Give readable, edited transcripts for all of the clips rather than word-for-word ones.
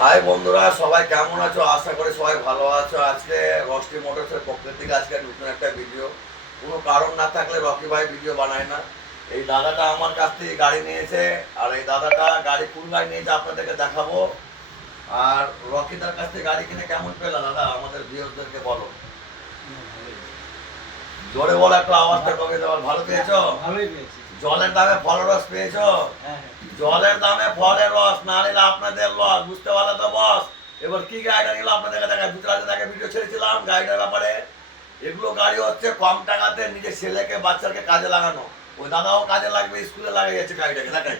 High বন্ধুরা, সবাই কেমন আছো? আশা করি সবাই ভালো আছো। আজকে রকি মোটরসের পক্ষের থেকে আজকে নতুন একটা ভিডিও। কোনো কারণ না থাকলে রকি ভাই ভিডিও বানায় না। এই দাদাটা আমার কাছ থেকে গাড়ি নিয়েছে, আর এই দাদাটা গাড়ি কোন গাড়ি নিয়েছে আপনাদেরকে দেখাবো। আর রকিদার কাছ থেকে গাড়ি কিনে কেমন পেলা দাদা, আমাদের ভিউয়ারদেরকে বলো। জোরে বলো, একটু আওয়াজটা কমে দেওয়ার। ভালো পেয়েছো? ভালোই পেয়েছি। জলের দামে ফলের রস পেয়েছো? হ্যাঁ, জলের দামে ফলের রস না নিলে আপনাদের লস, বুঝতে পারলে তো বস? এবার কি গাড়িটা নিল আপনাদেরকে দেখায়। গুজরাটের আগে ভিডিও ছেড়েছিলাম গাড়িটার ব্যাপারে। এগুলো গাড়ি হচ্ছে কম টাকাতে নিজের ছেলেকে বাচ্চাকে কাজে লাগানো। ওই দাদাও কাজে লাগবে, স্কুলে লাগাই যাচ্ছে গাড়িটাকে। দেখাই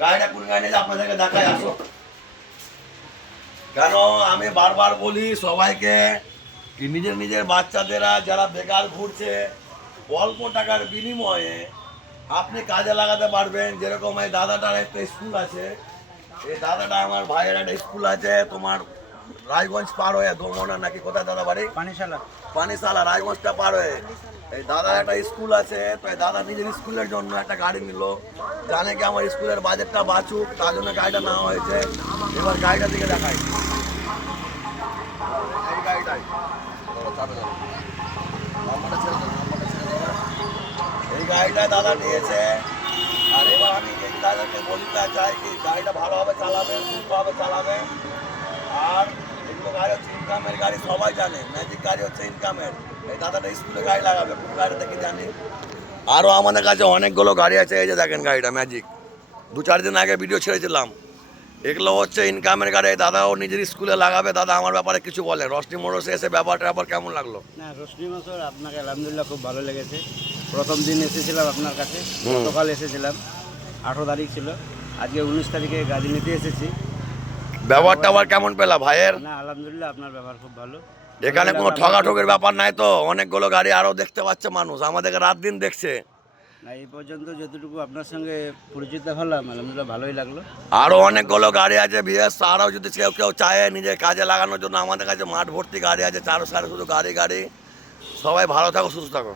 গাড়িটা কোন গাড়ি নিয়ে আপনাদেরকে দেখাই, আসো। কেন আমি বারবার বলি সবাইকে, কি নিজের নিজের বাচ্চাদেরা যারা বেকার ঘুরছে, অল্প টাকার বিনিময়ে আপনি কাজে লাগাতে পারবেন। যেরকম এই দাদাটার একটা স্কুল আছে, এই দাদাটা আমার ভাইয়ের একটা স্কুল আছে তোমার রায়গঞ্জ পার হয়ে, দোমনা নাকি কোথায় দাদা বাড়ি? পানিশালা। পানিশালা, রায়গঞ্জটা পার হয়ে এই দাদার একটা স্কুল আছে। তো এই দাদা নিজের স্কুলের জন্য একটা গাড়ি নিল। জানে কি আমার স্কুলের বাজেটটা বাঁচুক, তার জন্য গাড়িটা নেওয়া হয়েছে। এবার গাড়িটা দিকে দেখাই, এই গাড়িটাই এই গাড়িটা দাদা নিয়েছে। আর এবার আমি এই দাদাকে বলতে চাই কি গাড়িটা ভালোভাবে চালাবেন, সুন্দরভাবে চালাবেন। আর এগুলো গাড়ি হচ্ছে ইনকামের গাড়ি, সবাই জানে ম্যাজিক গাড়ি হচ্ছে ইনকামের। এই দাদাটা স্কুলে গাড়ি লাগাবে, কোন গাড়ি দেখে জানি। আরও আমাদের কাছে অনেকগুলো গাড়ি আছে। এই যে দেখেন গাড়িটা ম্যাজিক, 2-4 দিন আগে ভিডিও ছেড়েছিলাম। এগুলো হচ্ছে ইনকামের গাড়ি, দাদাও নিজের স্কুলে লাগাবে। দাদা আমার ব্যাপারে কিছু বলে, রকি মোটরসে এসে ব্যাপারটা কেমন লাগলো? না, রশ্মি মাসর আপনাকে আলহামদুলিল্লাহ খুব ভালো লেগেছে। প্রথম দিন এসেছিলাম আপনার কাছে, গতকাল এসেছিলাম, 18 তারিখ ছিল। আজকে 19 তারিখে গাড়ি নিতে এসেছি। ব্যবহারটা আবার কেমন পেলা ভাইয়ের? না, আলহামদুলিল্লাহ আপনার ব্যবহার খুব ভালো। এখানে কোনো ঠকাঠকের ব্যাপার নাই তো? অনেকগুলো গাড়ি আরও দেখতে পাচ্ছে মানুষ, আমাদেরকে রাত দিন দেখছে। না, এই পর্যন্ত যতটুকু আপনার সঙ্গে পরিচিত হলাম আলহামদুলিল্লাহ ভালোই লাগলো। আরও অনেকগুলো গাড়ি আছে বিএস, আরও যদি কেউ কেউ চায় নিজের কাজে লাগানোর জন্য, আমাদের কাছে মাঠ ভর্তি গাড়ি আছে, চারো সারে শুধু গাড়ি গাড়ি। সবাই ভালো থাকো, সুস্থ থাকো।